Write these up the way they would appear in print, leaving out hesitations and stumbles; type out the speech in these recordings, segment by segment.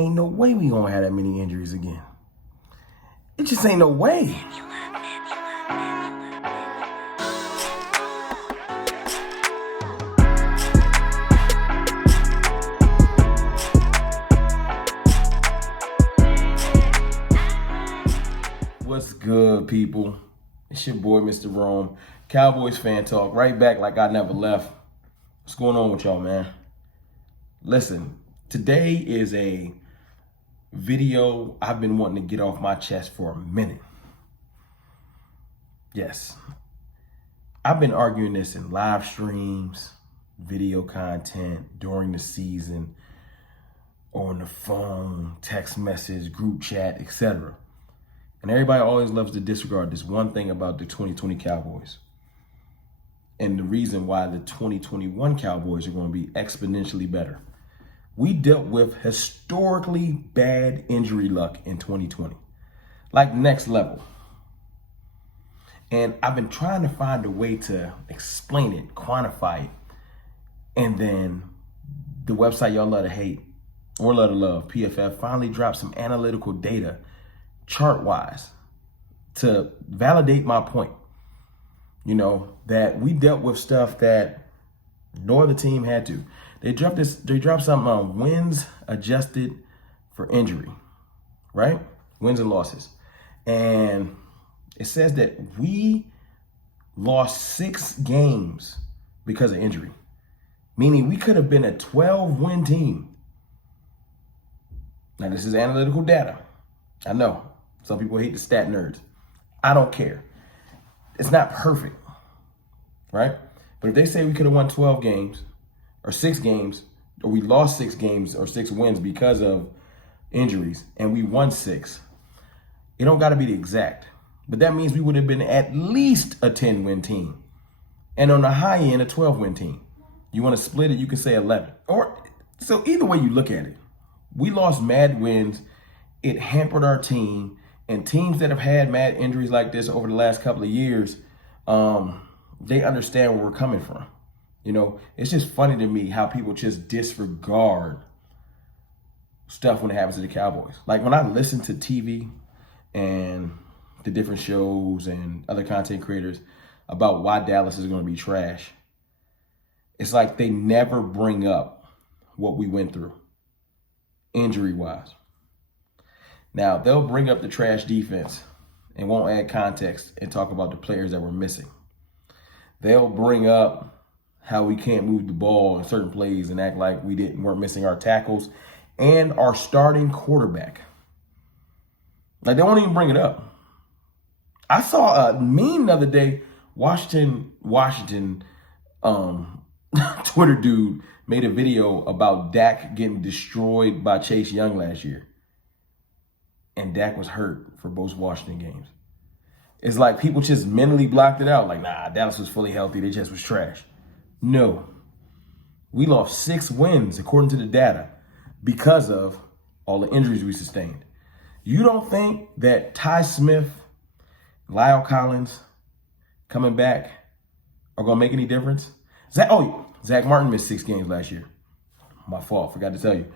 ain't no way we gonna have that many injuries again. It just ain't no way. What's good, people? It's your boy, Mr. Rome. Cowboys fan talk, right back like I never left. What's going on with y'all, man? Listen, today is a video I've been wanting to get off my chest for a minute. Yes, I've been arguing this in live streams, video content, during the season, on the phone, text message, group chat, etc. And everybody always loves to disregard this one thing about the 2020 Cowboys. And the reason why the 2021 Cowboys are going to be exponentially better. We dealt with historically bad injury luck in 2020. Like next level. And I've been trying to find a way to explain it, quantify it. And then the website y'all love to hate or love to love, PFF, finally dropped some analytical data chart-wise to validate my point. You know, that we dealt with stuff that no other team had to. They dropped something on wins adjusted for injury, right? Wins and losses. And it says that we lost 6 games because of injury, meaning we could have been a 12-win team. Now, this is analytical data. I know some people hate the stat nerds. I don't care. It's not perfect, right? But if they say we could have won 12 games or 6 games, or we lost 6 games or 6 wins because of injuries and we won 6, it don't got to be the exact. But that means we would have been at least a 10-win team. And on the high end, a 12-win team. You want to split it, you can say 11. So either way you look at it, we lost mad wins. It hampered our team. And teams that have had mad injuries like this over the last couple of years, they understand where we're coming from. You know, it's just funny to me how people just disregard stuff when it happens to the Cowboys. Like when I listen to TV and the different shows and other content creators about why Dallas is going to be trash, it's like they never bring up what we went through injury-wise. Now, they'll bring up the trash defense and won't add context and talk about the players that were missing. They'll bring up how we can't move the ball in certain plays and act like weren't missing our tackles and our starting quarterback. Like, they won't even bring it up. I saw a meme the other day. Washington Twitter dude made a video about Dak getting destroyed by Chase Young last year. And Dak was hurt for both Washington games. It's like people just mentally blocked it out. Like, nah, Dallas was fully healthy. They just was trash. No. We lost 6 wins, according to the data, because of all the injuries we sustained. You don't think that Ty Smith, Lyle Collins coming back are going to make any difference? Zach Martin missed 6 games last year. My fault. Forgot to tell you.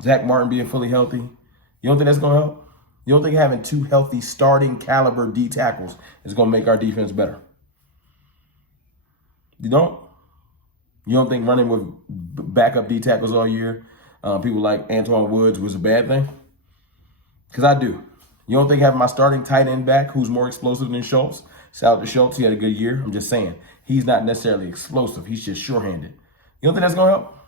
Zach Martin being fully healthy. You don't think that's going to help? You don't think having 2 healthy starting caliber D tackles is going to make our defense better? You don't? You don't think running with backup D tackles all year, people like Antoine Woods, was a bad thing? Because I do. You don't think having my starting tight end back, who's more explosive than Schultz? Shout out to Schultz, he had a good year. I'm just saying, he's not necessarily explosive. He's just sure-handed. You don't think that's going to help?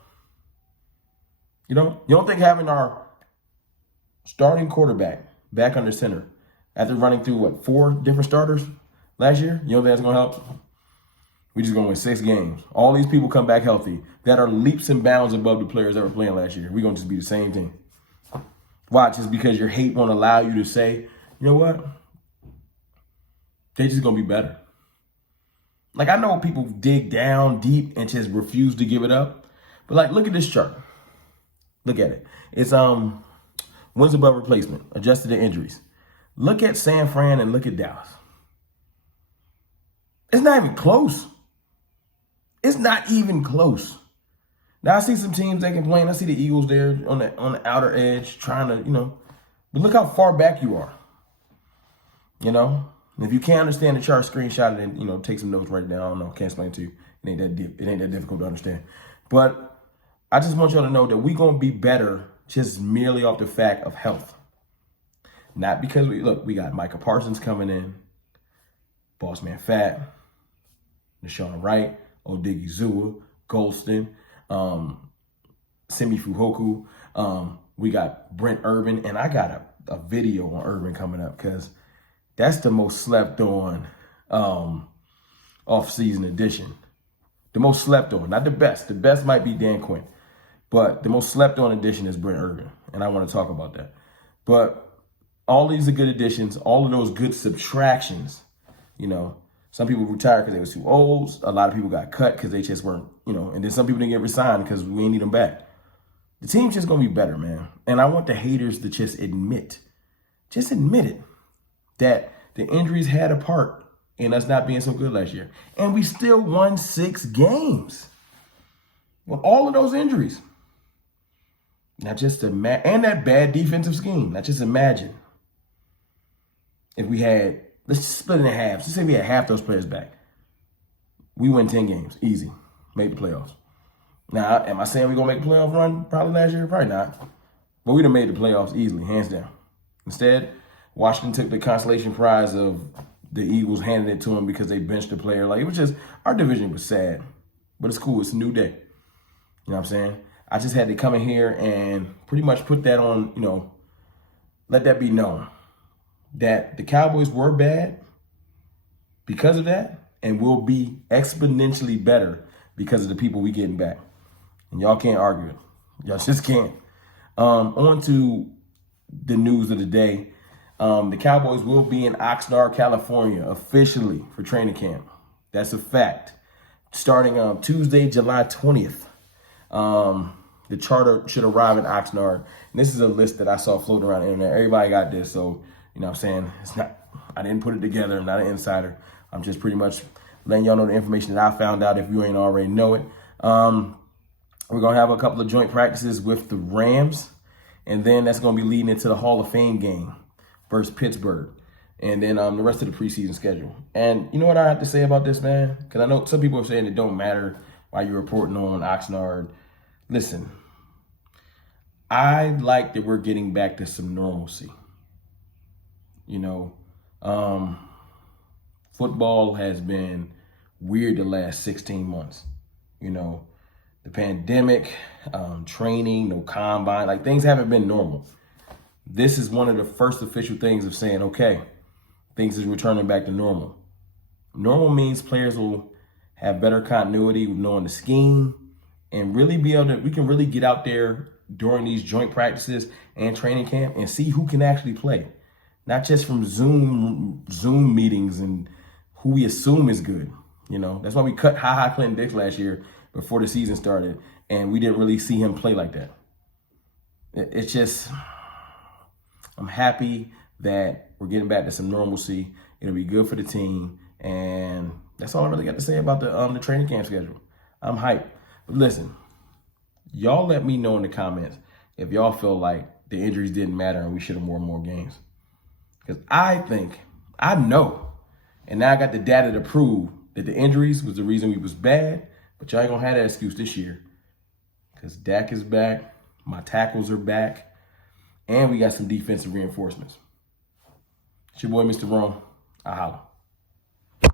You don't think having our starting quarterback back under center after running through, 4 different starters last year? You don't think that's going to help? We just going to win 6 games. All these people come back healthy that are leaps and bounds above the players that were playing last year. We're going to just be the same team. Watch, just because your hate won't allow you to say, you know what? They're just going to be better. Like, I know people dig down deep and just refuse to give it up. But, like, look at this chart. Look at it. It's wins above replacement, adjusted to injuries. Look at San Fran and look at Dallas. It's not even close. It's not even close. Now I see some teams that complain. I see the Eagles there on the outer edge trying to, but look how far back you are. And if you can't understand the chart, screenshot it and, take some notes, write it down. I don't know. Can't explain it to you. It ain't that difficult to understand. But I just want y'all to know that we're going to be better just merely off the fact of health. Not because we got Micah Parsons coming in, Boss Man Fat, Deshaun Wright, Odigizua, Golston, Simi Fuhoku. We got Brent Urban, and I got a video on Urban coming up because that's the most slept on off-season edition. The most slept on, not the best. The best might be Dan Quinn, but the most slept on edition is Brent Urban, and I want to talk about that. But all these are good additions, all of those good subtractions. Some people retired because they were too old. A lot of people got cut because they just weren't, and then some people didn't get resigned because we ain't need them back. The team's just going to be better, man. And I want the haters to just admit it, that the injuries had a part in us not being so good last year. And we still won 6 games with all of those injuries. Not just and that bad defensive scheme. Not just imagine if we had, let's just split it in half. Let's say we had half those players back. We win 10 games, easy, made the playoffs. Now, am I saying we're going to make a playoff run probably last year? Probably not. But we'd have made the playoffs easily, hands down. Instead, Washington took the consolation prize of the Eagles handed it to them because they benched the player. It was just, our division was sad. But it's cool. It's a new day. You know what I'm saying? I just had to come in here and pretty much put that on, let that be known. That the Cowboys were bad because of that and will be exponentially better because of the people we getting back. And y'all can't argue it. Y'all just can't. On to the news of the day. The Cowboys will be in Oxnard, California, officially for training camp. That's a fact. Starting Tuesday, July 20th. The charter should arrive in Oxnard. And this is a list that I saw floating around the internet. Everybody got this, so you know what I'm saying? It's not, I didn't put it together. I'm not an insider. I'm just pretty much letting y'all know the information that I found out if you ain't already know it. We're going to have a couple of joint practices with the Rams. And then that's going to be leading into the Hall of Fame game versus Pittsburgh. And then the rest of the preseason schedule. And you know what I have to say about this, man? Because I know some people are saying it don't matter why you're reporting on Oxnard. Listen, I like that we're getting back to some normalcy. Football has been weird the last 16 months. The pandemic, training, no combine, things haven't been normal. This is one of the first official things of saying, okay, things is returning back to normal. Normal means players will have better continuity with knowing the scheme and really we can really get out there during these joint practices and training camp and see who can actually play. Not just from Zoom meetings and who we assume is good. That's why we cut Clinton Dix last year before the season started, and we didn't really see him play like that. It's just, I'm happy that we're getting back to some normalcy. It'll be good for the team, and that's all I really got to say about the training camp schedule. I'm hyped. But listen, y'all let me know in the comments if y'all feel like the injuries didn't matter and we should have won more games. Because I know, and now I got the data to prove that the injuries was the reason we was bad, but y'all ain't going to have that excuse this year. Because Dak is back, my tackles are back, and we got some defensive reinforcements. It's your boy, Mr. Rome. I holla.